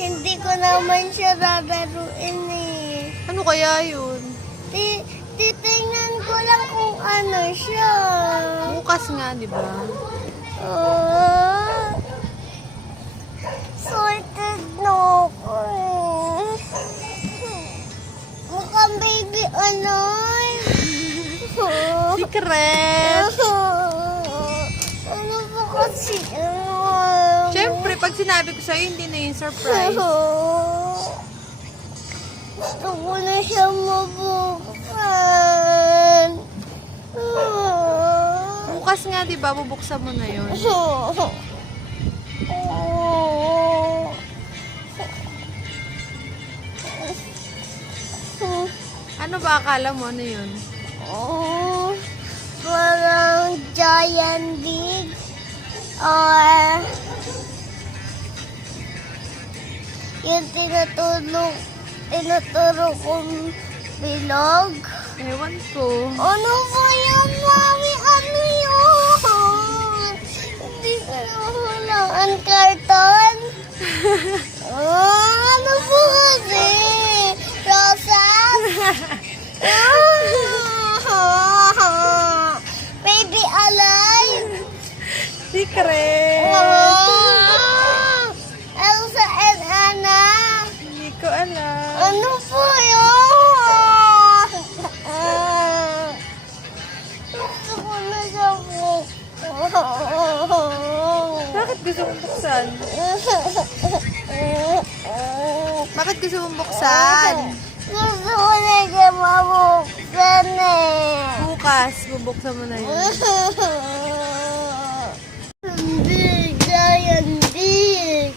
Hindi ko naman siya lalaruin eh. Ano kaya yun? Titingnan ko lang kung ano siya. Bukas nga, di ba? Sorted na ako eh. Mukhang baby Anoy. Secret! Ano ba kasi? Siyempre, pag sinabi ko sa'yo, hindi na yung surprise. Gusto ko na siya mabuksan. Bukas nga, di ba? Bubuksan mo na yun. Ano ba akala mo? Ano yun? Parang giant big or yung tinuturo kong bilog. Ewan ko. Ano ba yan, Mami? Ano yun? Hindi ko nahulaan. Karton? Ano po kasi? Rosas? Baby alive? Secret! Elsa and Anna? Hindi ko alam. Ano po yun? Gusto ko na siya po. Bakit gusto mong buksan? Bakit gusto mong buksan? Gusto ko na siya mabuksan eh. Bukas, bubuksan mo na yun. Big, giant, big.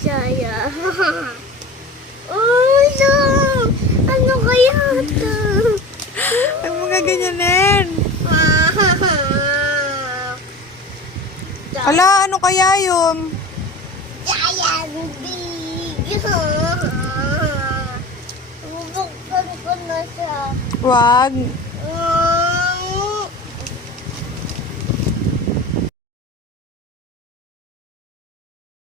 Giant. Oh, so, ano kaya ito? Ang mga ganyanin. Hala, ano kaya yun? Giant, big. Bubuksan ko na siya. Wag.